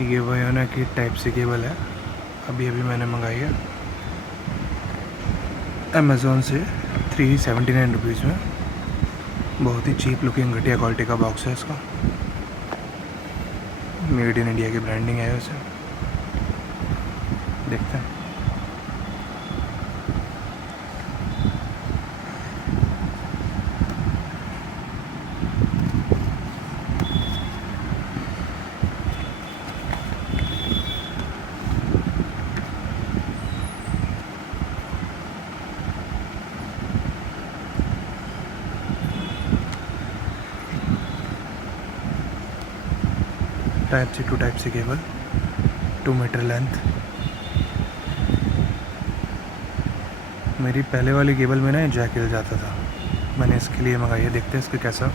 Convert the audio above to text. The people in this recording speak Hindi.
ये वयोना की टाइप सी केबल है, अभी मैंने मंगाई है अमेज़ोन से 379 रुपीज़ में। बहुत ही चीप लुकिंग घटिया क्वालिटी का बॉक्स है इसका। मेड इन इंडिया की ब्रांडिंग है उसे। देखते हैं। Type C to type C cable, 2 metre length. मेरी पहले वाली केबल में ना जैक हिल जाता था, मैंने इसके लिए मंगाई है। देखते हैं इसका कैसा